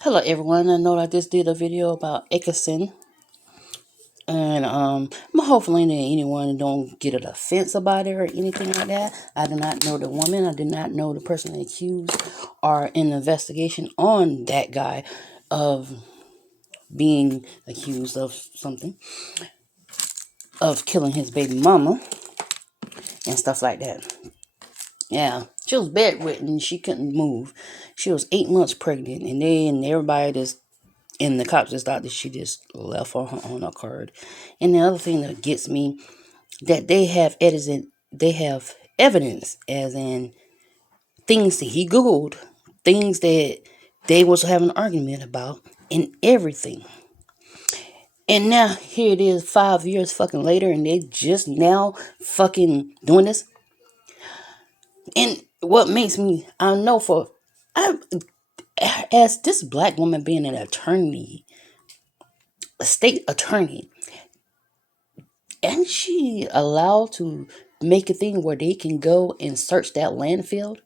Hello everyone, I know I just did a video about Eggleston and I'm hopefully that anyone don't get an offense about it or anything like that. I do not know the woman, I did not know the person accused or in investigation on that guy of being accused of something, of killing his baby mama and stuff like that. Yeah, she was bedridden, she couldn't move. She was 8 months pregnant and everybody just and the cops just thought that she just left on her own accord. And the other thing that gets me that they have evidence, as in things that he googled, things that they was having an argument about, and everything. And now here it is, 5 years fucking later, and they just now fucking doing this. And what makes me, I know for I as this black woman being an attorney, a state attorney, and she allowed to make a thing where they can go and search that landfill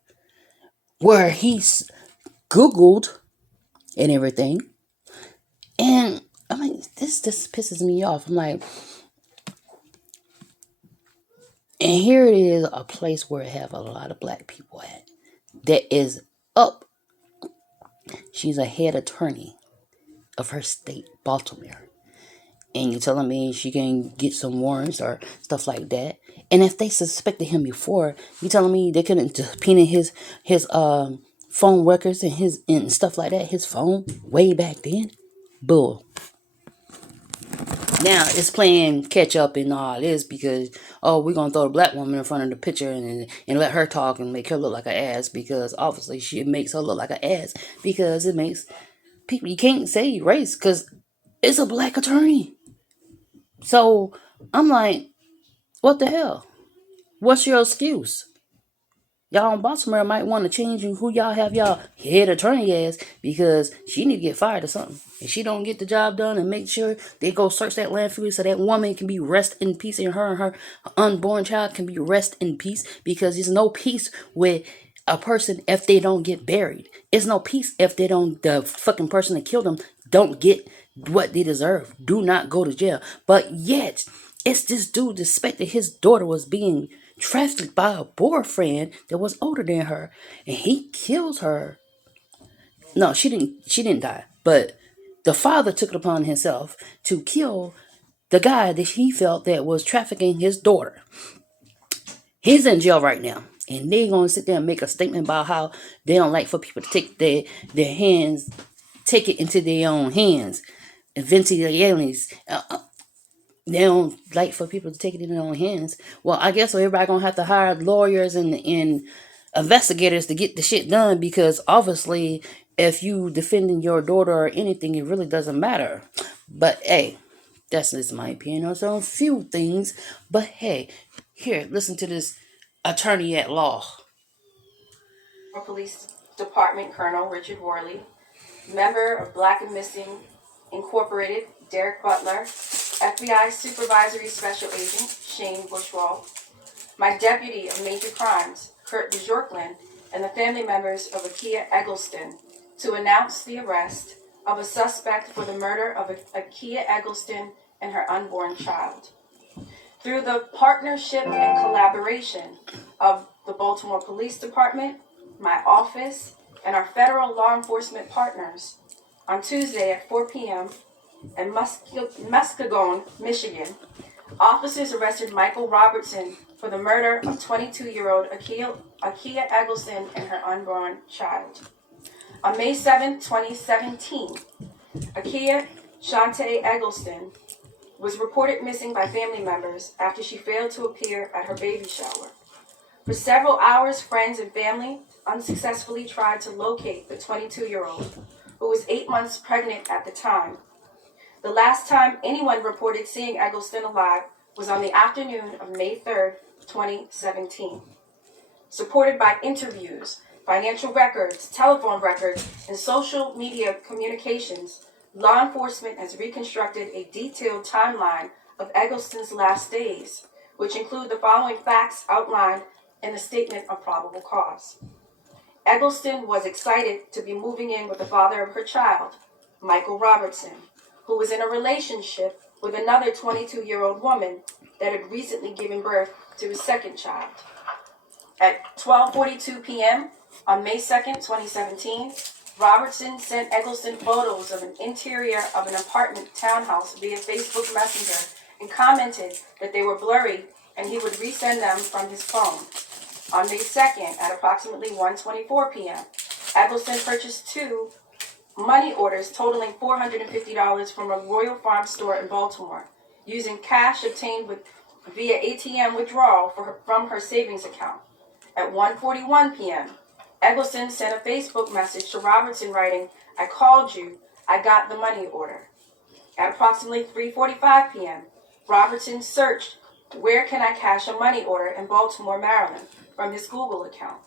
where he's googled and everything. And I mean, this pisses me off. I'm like, and here it is, a place where it have a lot of black people at, that is up. She's a head attorney of her state, Baltimore, and you telling me she can get some warrants or stuff like that? And if they suspected him before, you telling me they couldn't subpoena his phone records and his and stuff like that, his phone way back then? Bull. Now it's playing catch up and all this because, oh, we're gonna throw a black woman in front of the picture and let her talk and make her look like an ass, because obviously she makes her look like an ass, because it makes people, you can't say race because it's a black attorney. So I'm like, what the hell? What's your excuse? Y'all in Baltimore might want to change who y'all have y'all head attorney as, because she need to get fired or something. If she don't get the job done and make sure they go search that landfill so that woman can be rest in peace and her unborn child can be rest in peace, because there's no peace with a person if they don't get buried. It's no peace if they don't, the fucking person that killed them don't get what they deserve. Do not go to jail. But yet, it's this dude suspected his daughter was being trafficked by a boyfriend that was older than her, and he kills her. No, she didn't die, but the father took it upon himself to kill the guy that he felt that was trafficking his daughter. He's in jail right now, and they're gonna sit there and make a statement about how they don't like for people to take their hands, take it into their own hands, and venting their aliens. They don't like for people to take it in their own hands. Well, I guess so everybody gonna have to hire lawyers and investigators to get the shit done, because obviously if you defending your daughter or anything, it really doesn't matter. But hey, that's just my opinion on some few things. But hey, here, listen to this attorney at law. Police Department Colonel Richard Worley, member of Black and Missing Incorporated Derek Butler, FBI Supervisory Special Agent Shane Bushwald, my deputy of major crimes Kurt DeJorkland, and the family members of Akla Eggleston to announce the arrest of a suspect for the murder of Akla Eggleston and her unborn child. Through the partnership and collaboration of the Baltimore Police Department, my office, and our federal law enforcement partners, on Tuesday at 4 p.m. in Muskegon, Michigan, officers arrested Michael Robertson for the murder of 22-year-old Akla Eggleston and her unborn child. On May 7, 2017, Akla Shawnta Eggleston was reported missing by family members after she failed to appear at her baby shower. For several hours, friends and family unsuccessfully tried to locate the 22-year-old, who was 8 months pregnant at the time. The last time anyone reported seeing Eggleston alive was on the afternoon of May 3rd, 2017. Supported by interviews, financial records, telephone records, and social media communications, law enforcement has reconstructed a detailed timeline of Eggleston's last days, which include the following facts outlined in the Statement of Probable Cause. Eggleston was excited to be moving in with the father of her child, Michael Robertson, who was in a relationship with another 22-year-old woman that had recently given birth to his second child. At 12:42 p.m. on May 2nd, 2017, Robertson sent Eggleston photos of an interior of an apartment townhouse via Facebook Messenger and commented that they were blurry and he would resend them from his phone. On May 2nd, at approximately 1:24 p.m., Eggleston purchased 2 money orders totaling $450 from a Royal Farm store in Baltimore, using cash obtained via ATM withdrawal from her savings account. At 1:41 p.m., Eggleston sent a Facebook message to Robertson writing, "I called you. I got the money order." At approximately 3:45 p.m., Robertson searched, "Where can I cash a money order in Baltimore, Maryland?" from his Google account.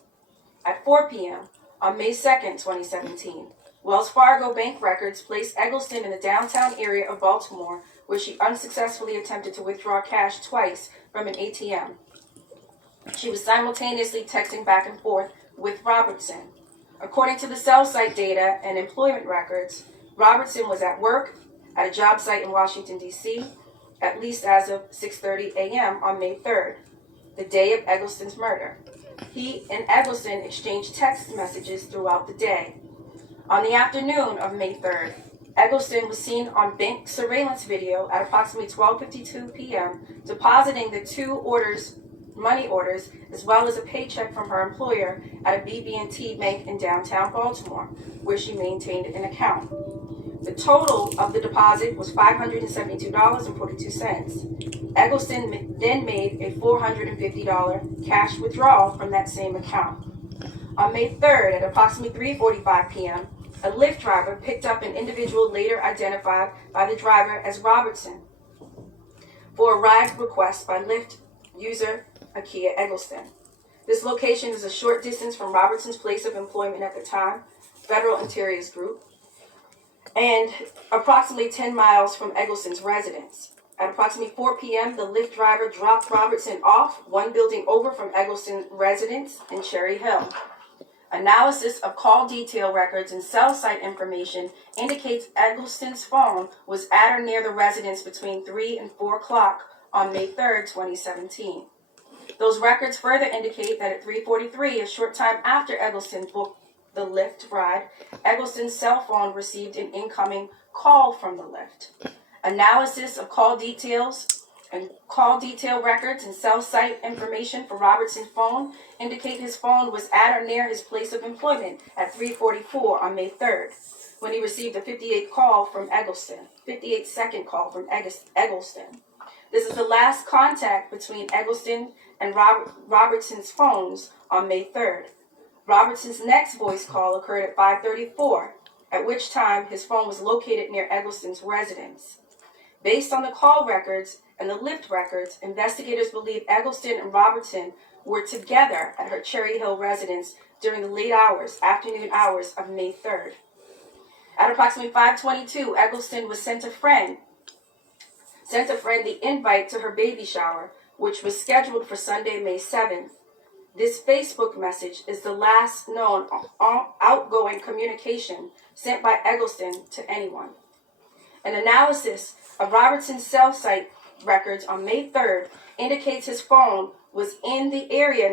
At 4 p.m. on May 2nd, 2017, Wells Fargo bank records placed Eggleston in the downtown area of Baltimore, where she unsuccessfully attempted to withdraw cash twice from an ATM. She was simultaneously texting back and forth with Robertson. According to the cell site data and employment records, Robertson was at work at a job site in Washington, D.C., at least as of 6:30 a.m. on May 3rd, the day of Eggleston's murder. He and Eggleston exchanged text messages throughout the day. On the afternoon of May 3rd, Eggleston was seen on bank surveillance video at approximately 12:52 p.m. depositing the 2 money orders, as well as a paycheck from her employer at a BB&T bank in downtown Baltimore, where she maintained an account. The total of the deposit was $572.42. Eggleston then made a $450 cash withdrawal from that same account. On May 3rd, at approximately 3:45 p.m., a Lyft driver picked up an individual later identified by the driver as Robertson for a ride request by Lyft user Akla Eggleston. This location is a short distance from Robertson's place of employment at the time, Federal Interiors Group, and approximately 10 miles from Eggleston's residence. At approximately 4 p.m., the Lyft driver dropped Robertson off 1 building over from Eggleston's residence in Cherry Hill. Analysis of call detail records and cell site information indicates Eggleston's phone was at or near the residence between 3 and 4 o'clock on May 3rd, 2017. Those records further indicate that at 3:43, a short time after Eggleston booked the Lyft ride, Eggleston's cell phone received an incoming call from the Lyft. Analysis of call details and call detail records and cell site information for Robertson's phone indicate his phone was at or near his place of employment at 3:44 on May 3rd, when he received a 58-second call from Eggleston. This is the last contact between Eggleston and Robertson's phones on May 3rd. Robertson's next voice call occurred at 5:34, at which time his phone was located near Eggleston's residence. Based on the call records and the Lyft records, investigators believe Eggleston and Robertson were together at her Cherry Hill residence during the late afternoon hours of May 3rd. At approximately 5:22, Eggleston was sent a friend the invite to her baby shower, which was scheduled for Sunday, May 7th. This Facebook message is the last known outgoing communication sent by Eggleston to anyone. An analysis of Robertson's cell site records on May 3rd indicates his phone was in the area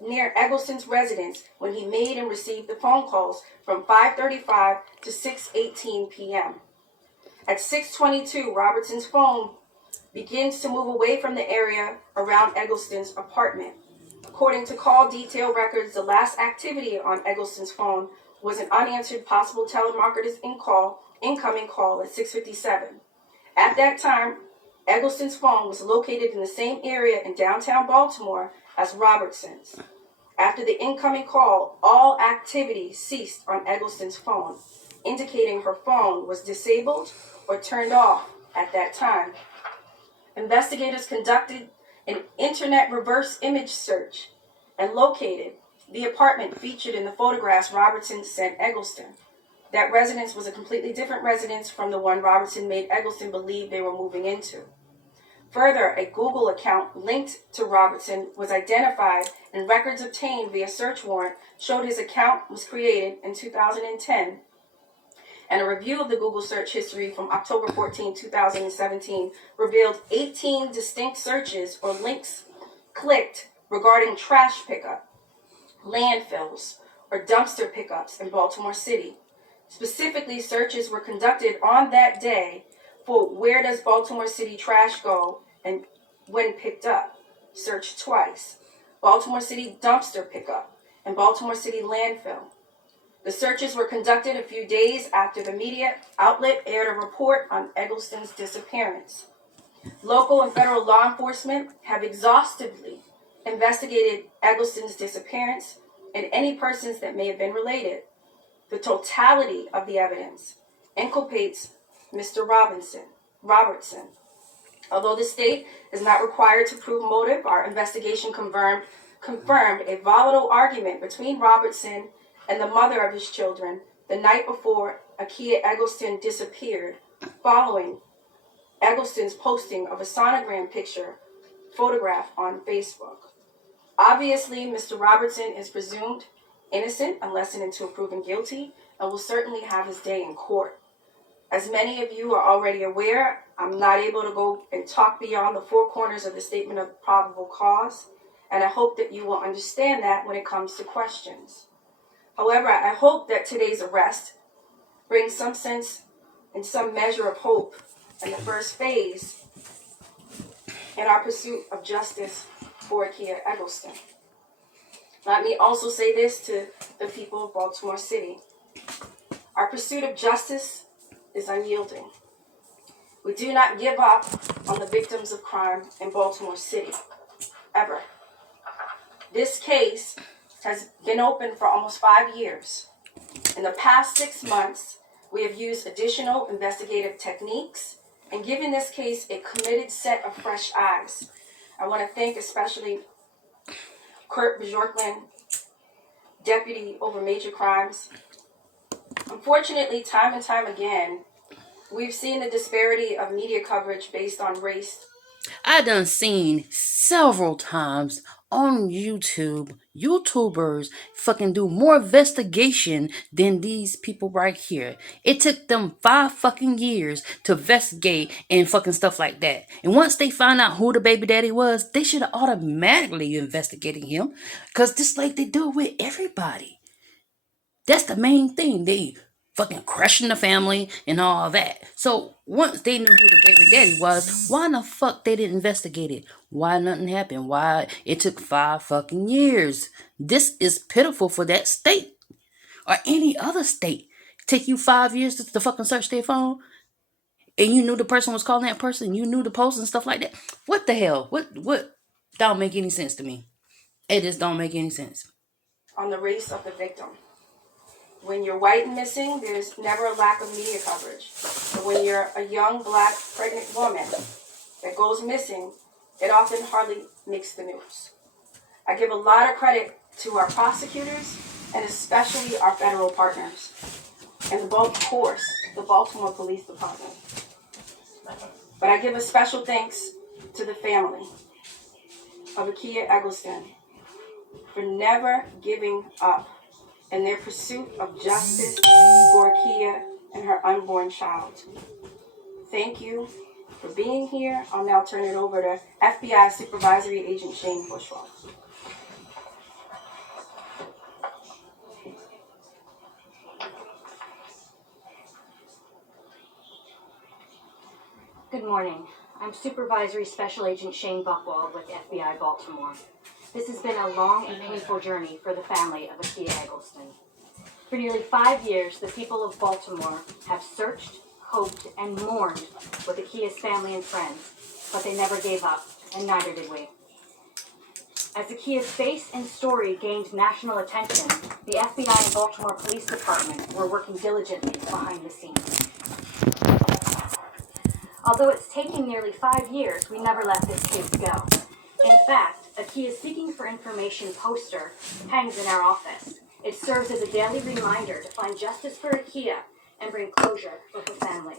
near Eggleston's residence when he made and received the phone calls from 5:35 to 6:18 p.m. At 6:22, Robertson's phone begins to move away from the area around Eggleston's apartment. According to call detail records, the last activity on Eggleston's phone was an unanswered possible telemarketer's incoming call at 6:57. At that time, Eggleston's phone was located in the same area in downtown Baltimore as Robertson's. After the incoming call, all activity ceased on Eggleston's phone, indicating her phone was disabled or turned off at that time. Investigators conducted an internet reverse image search and located the apartment featured in the photographs Robertson sent Eggleston. That residence was a completely different residence from the one Robertson made Eggleston believe they were moving into. Further, a Google account linked to Robertson was identified, and records obtained via search warrant showed his account was created in 2010. And a review of the Google search history from October 14, 2017 revealed 18 distinct searches or links clicked regarding trash pickup, landfills, or dumpster pickups in Baltimore City. Specifically, searches were conducted on that day for where does Baltimore City trash go and when picked up. Searched twice. Baltimore City dumpster pickup and Baltimore City landfill. The searches were conducted a few days after the media outlet aired a report on Eggleston's disappearance. Local and federal law enforcement have exhaustively investigated Eggleston's disappearance and any persons that may have been related. The totality of the evidence inculpates Mr. Robertson. Although the state is not required to prove motive, our investigation confirmed a volatile argument between Robertson and the mother of his children the night before Akla Eggleston disappeared, following Eggleston's posting of a sonogram photograph on Facebook. Obviously, Mr. Robertson is presumed innocent unless and until proven guilty, and will certainly have his day in court. As many of you are already aware, I'm not able to go and talk beyond the four corners of the statement of probable cause, and I hope that you will understand that when it comes to questions. However, I hope that today's arrest brings some sense and some measure of hope in the first phase in our pursuit of justice for Akla Eggleston. Let me also say this to the people of Baltimore City. Our pursuit of justice is unyielding. We do not give up on the victims of crime in Baltimore City, ever. This case has been open for almost 5 years. In the past 6 months, we have used additional investigative techniques and given this case a committed set of fresh eyes. I want to thank especially Kurt Bjorklund, Deputy over Major Crimes. Unfortunately, time and time again, we've seen the disparity of media coverage based on race. I done seen several times on YouTubers fucking do more investigation than these people right here. It took them 5 fucking years to investigate and fucking stuff like that. And once they found out who the baby daddy was, they should have automatically investigated him. Cause just like they do with everybody. That's the main thing. They fucking crushing the family and all that. So once they knew who the baby daddy was, why in the fuck they didn't investigate it? Why nothing happened? Why it took 5 fucking years? This is pitiful for that state or any other state. Take you 5 years to fucking search their phone, and you knew the person was calling that person. You knew the post and stuff like that. What the hell? What? Don't make any sense to me. It just don't make any sense. On the race of the victim. When you're white and missing, there's never a lack of media coverage. But when you're a young, black, pregnant woman that goes missing, it often hardly makes the news. I give a lot of credit to our prosecutors and especially our federal partners, and of course, the Baltimore Police Department. But I give a special thanks to the family of Akla Eggleston for never giving up in their pursuit of justice for Akla and her unborn child. Thank you for being here. I'll now turn it over to FBI Supervisory Agent Shane Bushwell. Good morning. I'm Supervisory Special Agent Shane Buchwald with FBI Baltimore. This has been a long and painful journey for the family of Akla Eggleston. For nearly 5 years, the people of Baltimore have searched, hoped, and mourned with Akila's family and friends, but they never gave up, and neither did we. As Akila's face and story gained national attention, the FBI and Baltimore Police Department were working diligently behind the scenes. Although it's taken nearly 5 years, we never let this case go. In fact, Akila's Seeking for Information poster hangs in our office. It serves as a daily reminder to find justice for Akla and bring closure for her family.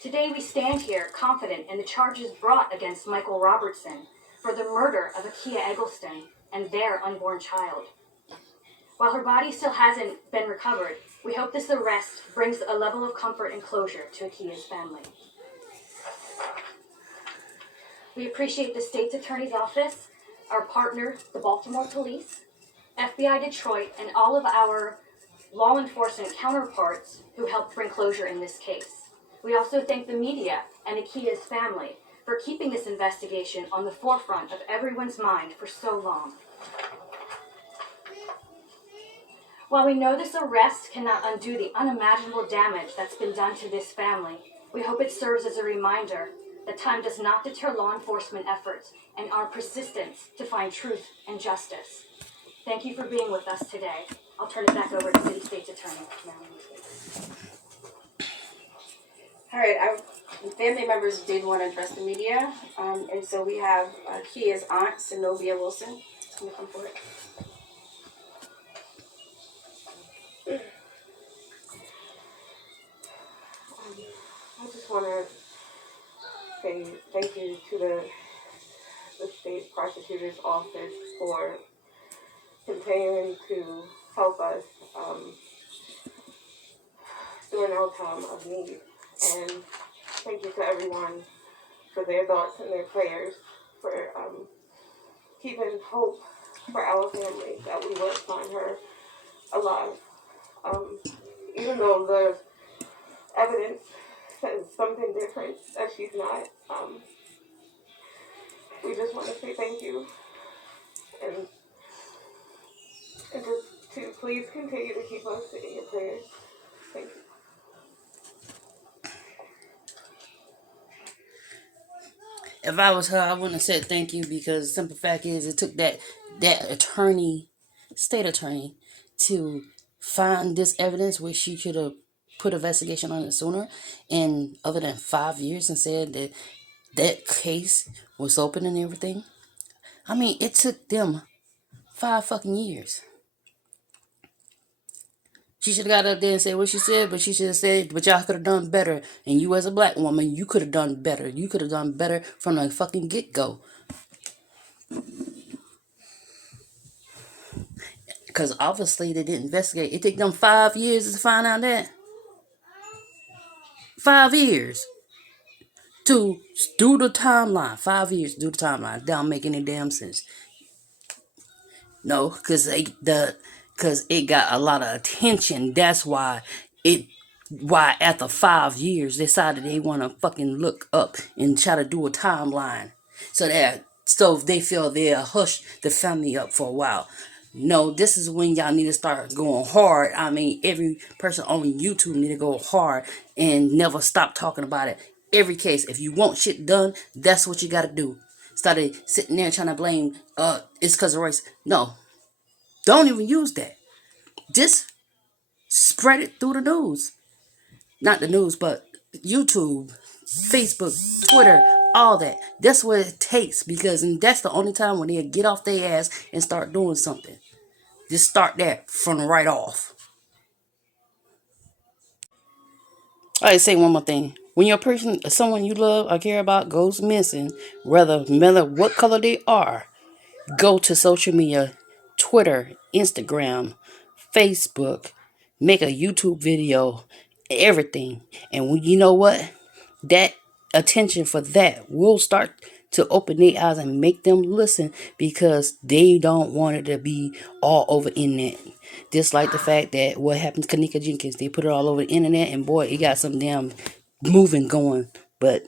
Today we stand here confident in the charges brought against Michael Robertson for the murder of Akla Eggleston and their unborn child. While her body still hasn't been recovered, we hope this arrest brings a level of comfort and closure to Akia's family. We appreciate the state's attorney's office, our partner, the Baltimore Police, FBI Detroit, and all of our law enforcement counterparts who helped bring closure in this case. We also thank the media and Akia's family for keeping this investigation on the forefront of everyone's mind for so long. While we know this arrest cannot undo the unimaginable damage that's been done to this family, we hope it serves as a reminder that time does not deter law enforcement efforts and our persistence to find truth and justice. Thank you for being with us today. I'll turn it back over to City State's Attorney, Marilyn. All right, family members did want to address the media, and so we have Kia's aunt, Zenobia Wilson. Can you come forward? I just want to say thank you to the state prosecutor's office for continuing to help us during our time of need. And thank you to everyone for their thoughts and their prayers, for keeping hope for our family that we will find her alive. Even though the evidence says something different, that she's not, we just want to say thank you. And just to please continue to keep us in your prayers. Thank you. If I was her, I wouldn't have said thank you, because the simple fact is it took that state attorney, to find this evidence, which she could have put investigation on it sooner, and other than 5 years, and said that that case was open and everything. I mean, it took them 5 fucking years. She should have got up there and said what she said, but she should have said, but y'all could have done better. And you as a black woman, you could have done better. You could have done better from the fucking get-go. Because obviously they didn't investigate. It took them 5 years to find out that. 5 years to do the timeline. 5 years to do the timeline. That don't make any damn sense. No, because it got a lot of attention. That's why after 5 years they decided they want to fucking look up and try to do a timeline, so they feel they'll hush the family up for a while. No, this is when y'all need to start going hard. I mean, every person on YouTube need to go hard and never stop talking about it. Every case, if you want shit done, that's what you got to do. Started sitting there trying to blame, it's because of race. No, don't even use that. Just spread it through the news. Not the news, but YouTube, Facebook, Twitter, all that. That's what it takes, because that's the only time when they get off their ass and start doing something. Just start that from right off. I say one more thing. When your person, someone you love or care about, goes missing, no matter what color they are, go to social media, Twitter, Instagram, Facebook, make a YouTube video, everything. And when you know what? That attention for that will start to open their eyes and make them listen, because they don't want it to be all over the internet. Just like the fact that what happened to Kanika Jenkins, they put it all over the internet, and boy, it got some damn moving going. But